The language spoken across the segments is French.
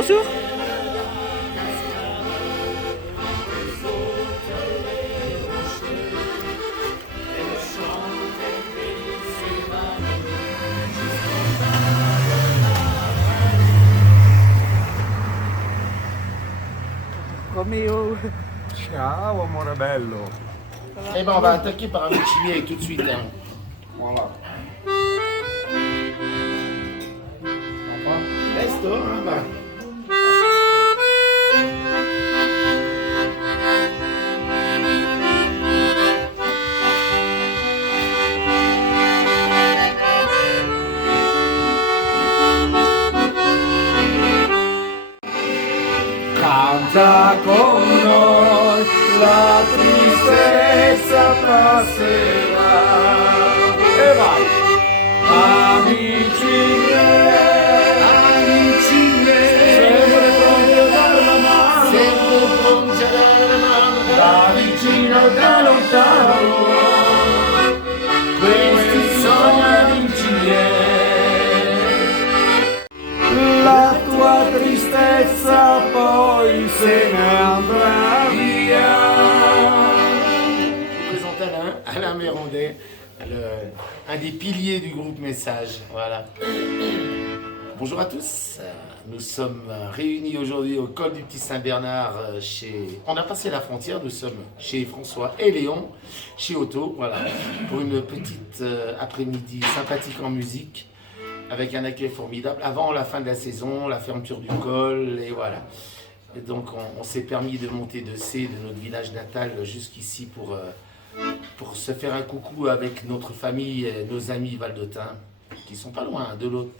Bonjour. Roméo. Ciao amore bello. Eh ben on va attaquer par un petit miel tout de suite. Hein. Voilà. Resto, hein, va. Canta con noi, la tristezza passerà. E vai! Amici miei, sempre pronti a dare la mano, Sempre pronti a dare la mano, da vicino e da lontano. questi sono amici miei. La tua tristezza poi se ne andrà via. Je présente Alain Mérondet, un des piliers du groupe Message. Voilà. Bonjour à tous. Nous sommes réunis aujourd'hui au col du Petit Saint-Bernard On a passé la frontière, nous sommes chez François et Léon, chez Otto, voilà, pour une petite après-midi sympathique en musique, avec un accueil formidable, avant la fin de la saison, la fermeture du col, et voilà. Et donc on s'est permis de monter de C, de notre village natal, jusqu'ici pour se faire un coucou avec notre famille et nos amis valdotins, qui sont pas loin, de l'autre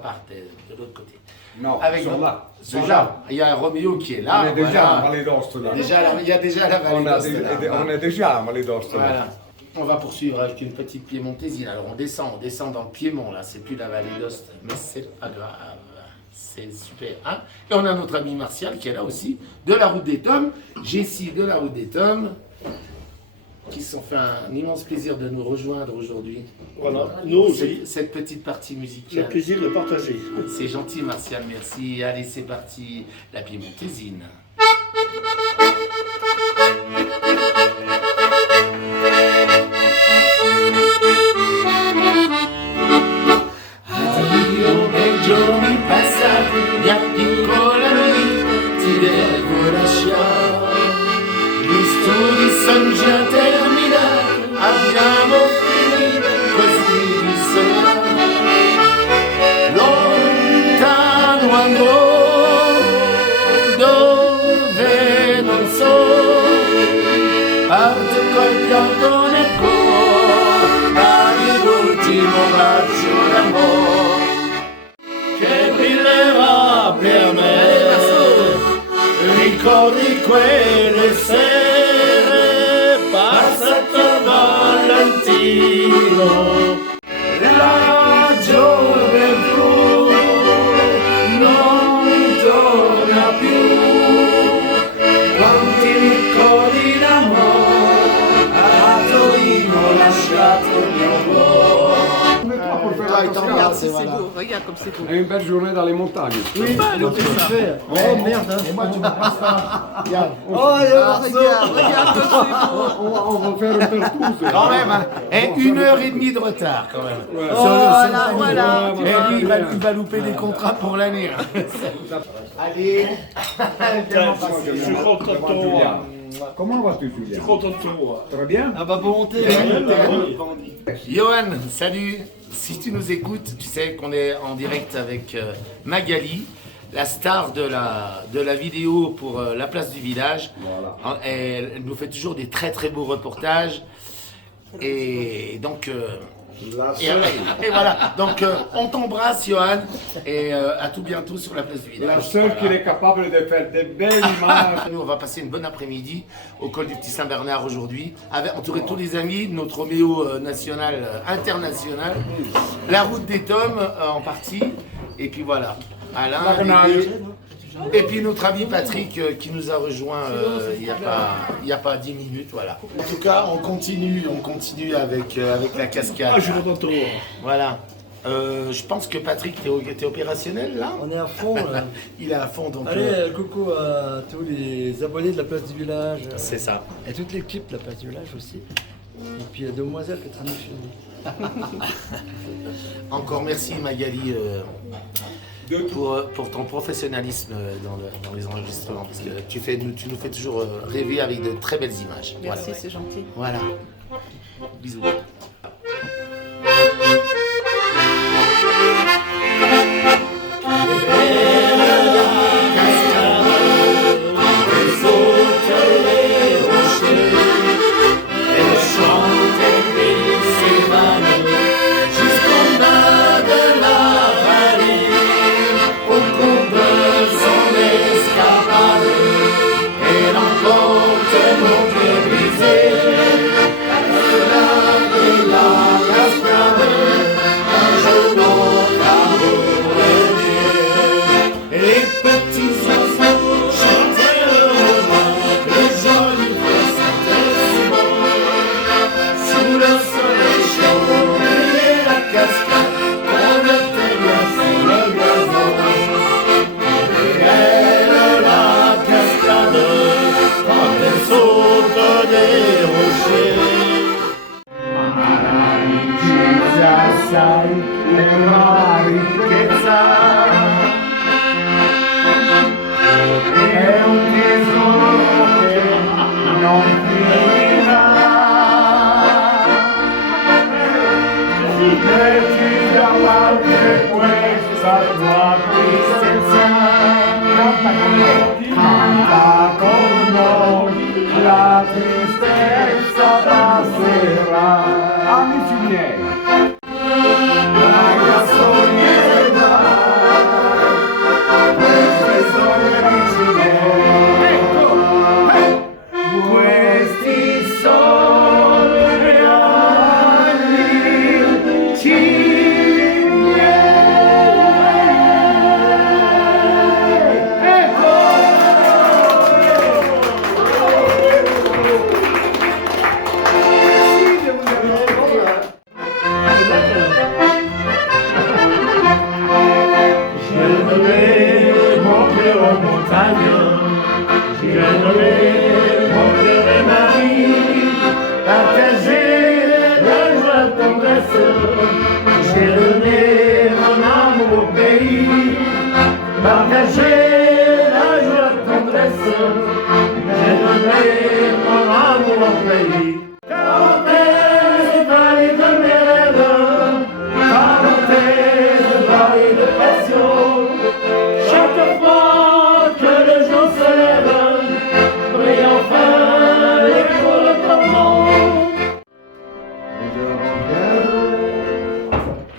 part, de l'autre côté. No, Avec sono nous. là. Sont là. Il y a un Roméo qui est là. On est déjà voilà. à Valle d'Aoste là. Il y a déjà la vallée d'Aoste, là. On est déjà à Valle d'Aoste là. Voilà. On va poursuivre avec une petite piémontésine. Alors on descend dans le Piémont, là, c'est plus la vallée d'Aoste, mais c'est pas grave. C'est super. Hein, et on a notre ami Martial qui est là aussi, de la route des Tomes, Jessie de la route des Tomes, qui se sont fait un immense plaisir de nous rejoindre aujourd'hui. Voilà, nous aussi, Cette petite partie le musicale. plaisir de partager. C'est gentil Martial, merci. Allez, c'est parti, la piémontésine. Addio bei giorni passati, mia piccola vita, ti devo lasciare. Gli studi sono già terminati, abbiamo finito così di sognare. Lontano andrò, dove non so, parto col pianto nel cuore, ai l'ultimo bacio d'amore che brillerà per me. Ricordi quelle sere passate a Valentino, la gioventù non torna più. Quanti ricordi d'amore a Torino lasciato il mio cuore. Regarde, c'est beau. Regarde comme c'est beau. È une belle journée dans les montagnes. Oui, on peut le faire. Oh merde, hein. Et moi tu me passes pas. Regarde. Oh, Regarde comme c'est beau. On va faire un pertuse. Quand même, hein. Et 1h30 de retard quand même. Voilà. Et lui, il va louper des contrats pour l'année. hein. Allez, Je suis content de toi. Comment vas-tu Je Julien? suis content de toi. Très bien. Ah bah volonté. Johan, salut. Si tu nous écoutes, tu sais qu'on est en direct avec Magali, la star de la vidéo pour la place du village. Voilà. Elle nous fait toujours des très très beaux reportages. Et donc, La et, seule, et voilà. Donc, on t'embrasse, Johan, et à tout bientôt sur la place du village. la seule qui est capable de faire des belles images. Nous, on va passer une bonne après-midi au col du Petit Saint-Bernard aujourd'hui, avec entouré de tous les amis, notre Roméo national, international, la route des Tomes en partie, et puis voilà, Alain, et puis notre ami Patrick qui nous a rejoint il n'y a pas 10 minutes, voilà. En tout cas, on continue avec la cascade. Ah, je suis content de toi. Voilà. Je pense que Patrick, t'es opérationnel là? On est à fond là. Il est à fond donc. Allez, coucou à tous les abonnés de la place du village. C'est ça. Et toute l'équipe de la place du village aussi. Et puis la demoiselle qui est en train de filmer. Encore merci Magali pour ton professionnalisme dans les enregistrements parce que tu nous fais toujours rêver avec de très belles images. Merci, Voilà. c'est gentil. Voilà. Bisous. La tristezza passerà, amici miei.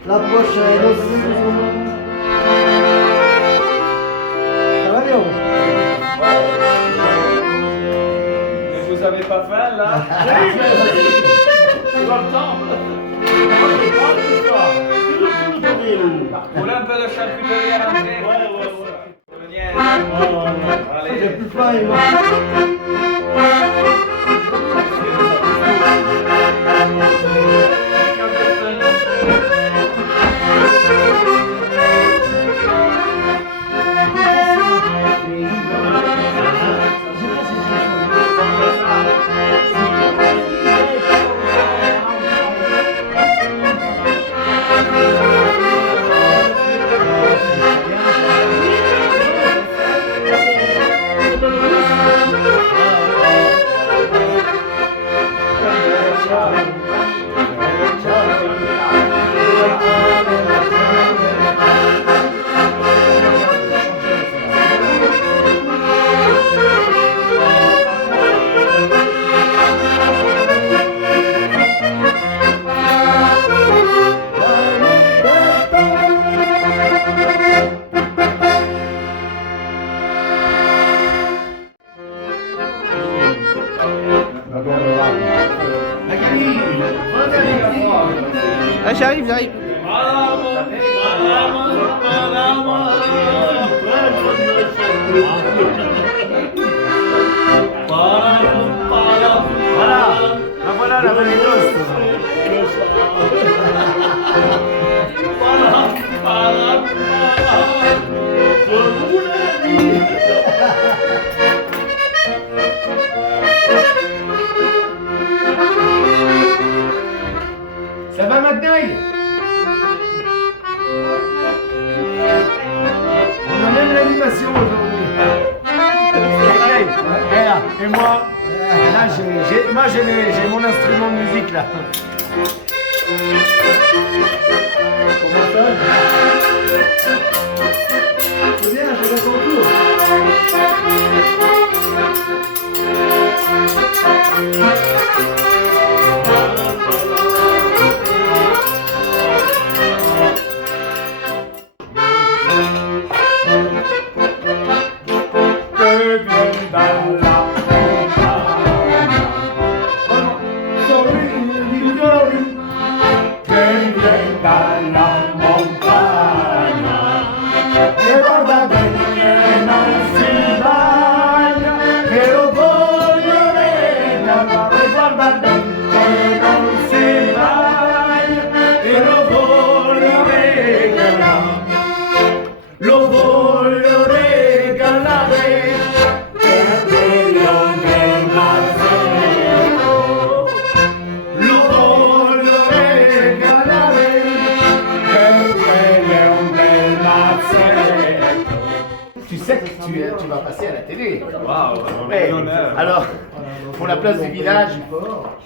La prochaine aussi. Ça va Léon? Mais vous avez pas faim là? C'est dans le temps. Vous voulez un peu de charcuterie à l'entrée? J'ai plus faim, moi. Ah, j'arrive, j'arrive. Voilà la bonne gosse. soleil. On a même l'animation aujourd'hui. Et moi, là, j'ai mon instrument de musique là. Comment ça? Faut bien, je vais ton tour. Tu sais que tu vas passer à la télé. Waouh, Ouais. Alors, pour la place du village,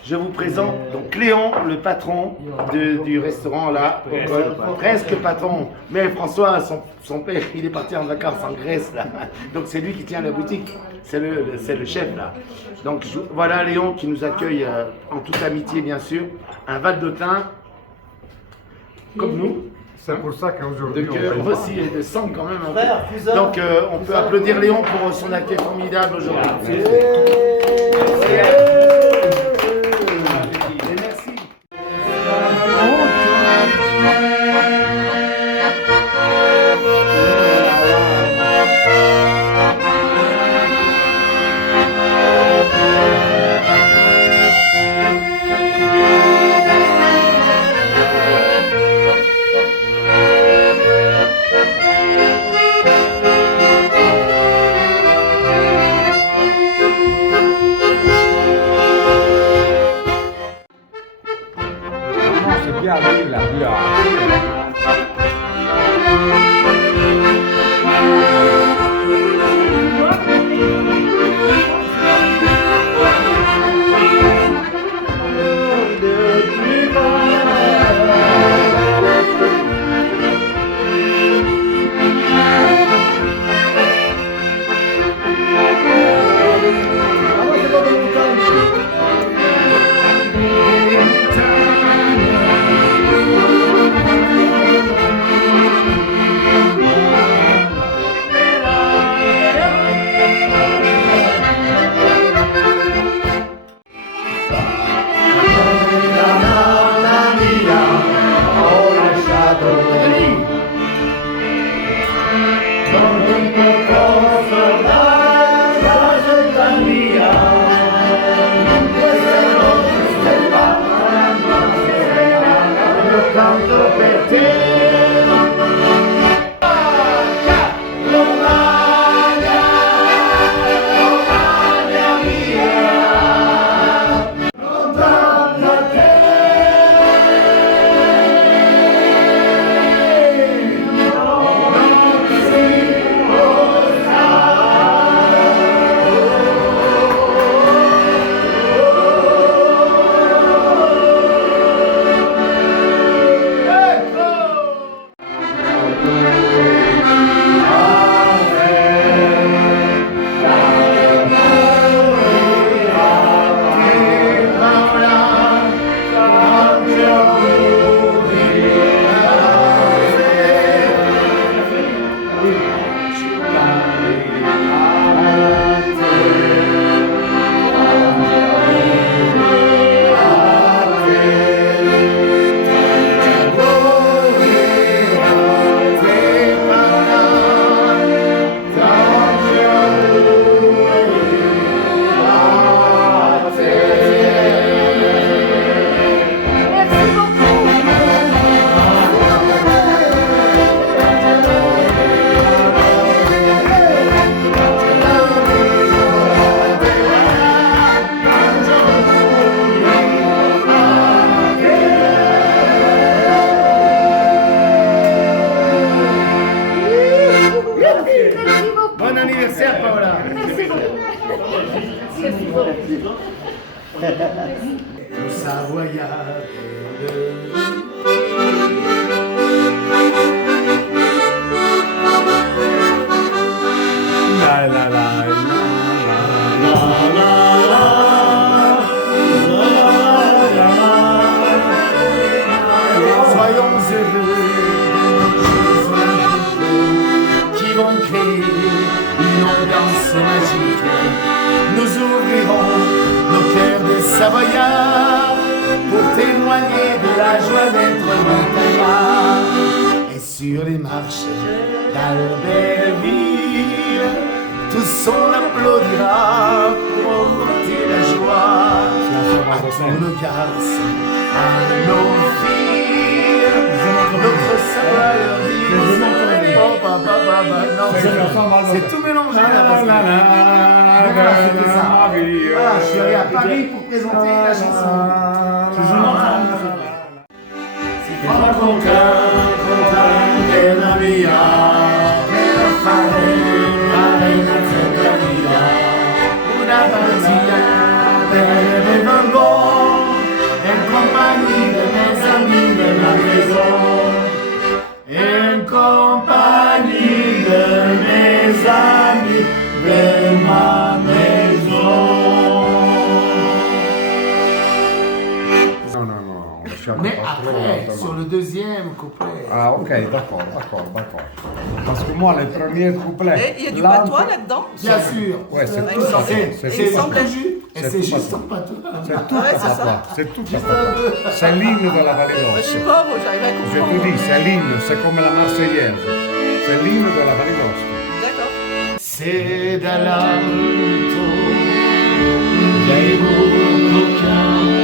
je vous présente donc Léon, le patron du restaurant là, au col. Presque patron. Mais François, son père, il est parti en vacances en Grèce là. Donc c'est lui qui tient la boutique. C'est le chef là. Donc voilà Léon qui nous accueille en toute amitié bien sûr. Un Val-d'Autun comme nous. C'est pour ça qu'aujourd'hui De on cœur fait aussi et de sang quand même. Donc on peut applaudir Léon pour son accueil formidable aujourd'hui. Et merci. c'est bien lui, là, savoyarde. La la la Soyons heureux qui vont créer une ambiance magique. Nous ouvrirons nos cœurs de savoyards pour témoigner de la joie d'être montagnard. Et sur les marches d'Albertville, tous on applaudira pour augmenter la joie à tous nos garçons, à nos filles, notre savoyardise. C'est tout mélangé là. Voilà, c'était ça. Voilà, je suis allé à Paris pour présenter la chanson. Una partita de bonbons en compagnie de mes amis de ma maison. En compagnie de mes amis de ma maison. Non, on lasciamo Mais pas trop après, longtemps. sur le deuxième couplet. Ah ok, d'accord. Parce que moi, les premiers couplets... Et il y a du là, patois là-dedans? Bien sûr. Ouais, c'est Ouais, tout il semble- patois. C'est C'est il tout semble- patois. et C'est c'est tout juste patois. en patois. C'est tout Ouais, c'est ça. patois. C'est tout Juste patois. un peu. C'est l'hymne de la Valle Je d'Aoste. sais pas, moi j'arrive à Je te comprendre. dis, c'est l'hymne, c'est comme la Marseillaise. C'est l'hymne de la Valle d'Aoste. D'accord. C'est dall'alto dei vulcani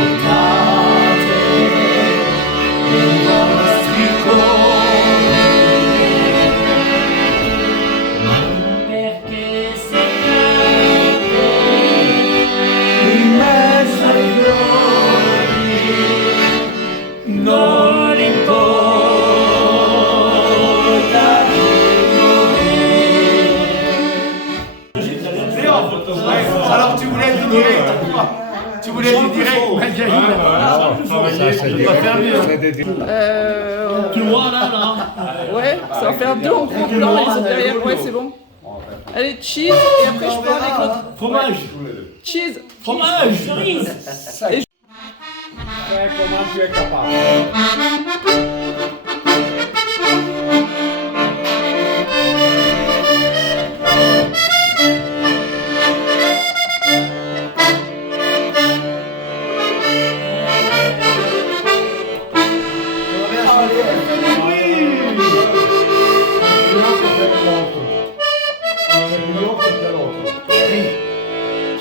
confortate i vostri cuori, perché siete in mezzo ai fiori, non importa di Alors tu voulais du direct, tu voulais du direct, Magali. Ça, c'est pas faire mieux. c'est des- Tu vois là, là. Ouais, ça va faire deux en gros blanc et ils sont derrière. Ouais, c'est bon. Allez, cheese, et après je pars avec l'autre. Fromage. Cheese. Fromage. Cerise. Comment tu es capable?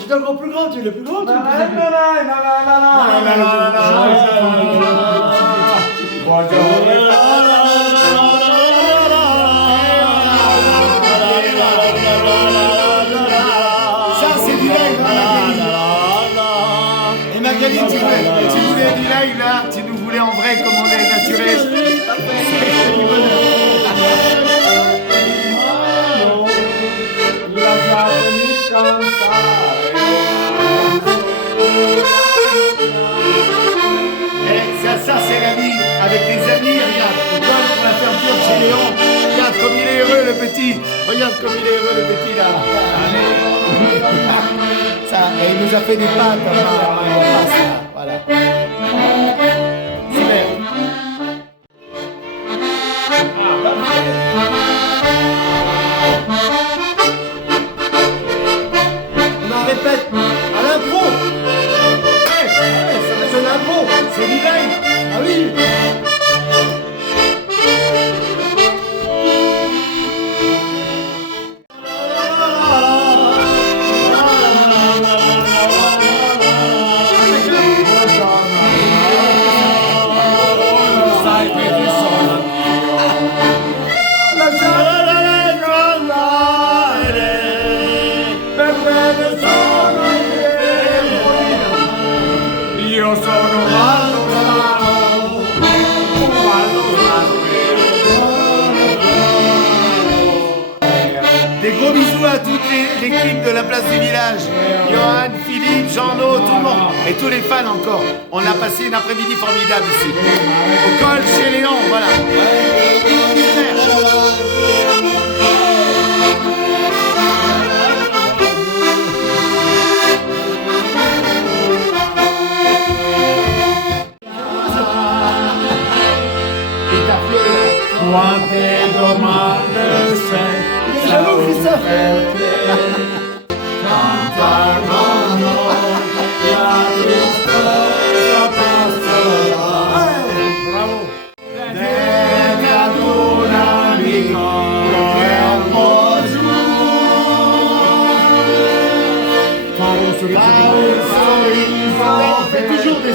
C'est encore plus grand, tu es le plus grand. Ça c'est du live, Et Magali, tu voulais du live là, tu nous voulais en vrai comme on est naturel. Ça c'est la vie avec des amis, regarde, on donne pour la fermeture de chez Léon. Regarde comme il est heureux le petit. Regarde comme il est heureux le petit là. Ça, et il nous a fait des pâtes. Voilà. Super. On en répète à l'impro. C'est l'impro, c'est du live. Ah oui. Io sono Valdosano, Des Gros bisous à toute l'équipe de la place du village. Johan, Philippe, Jean-No, tout le monde. Et tous les fans encore. On a passé une après-midi formidable ici. Au col chez Léon, voilà. On fait toujours des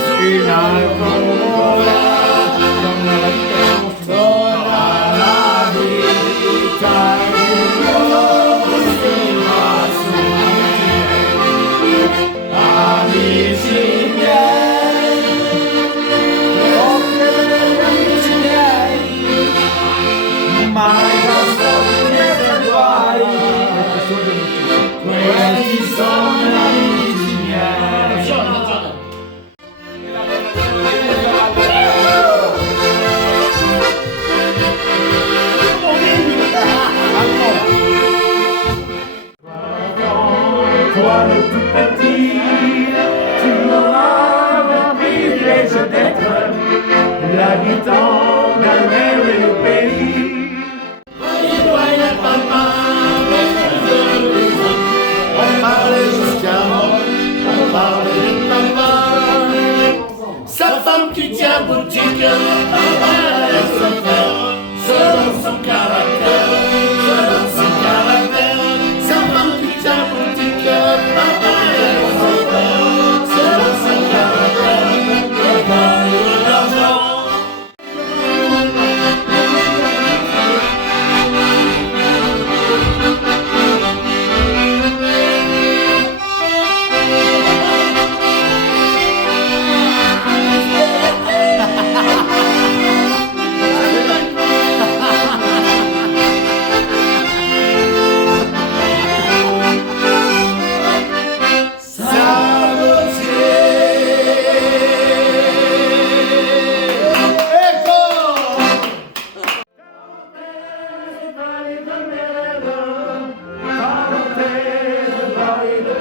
Toi le tout petit, tu auras le privilège d'être l'habitant d'un merveilleux pays. On parlait jusqu'à mort, on parlait de papa. Sa femme qui tient boutique, papa laisse faire, selon son caractère, selon son caractère. Sa femme qui tient boutique, papa laisse faire, selon son caractère, papa de l'argent. Parenthèse, valet de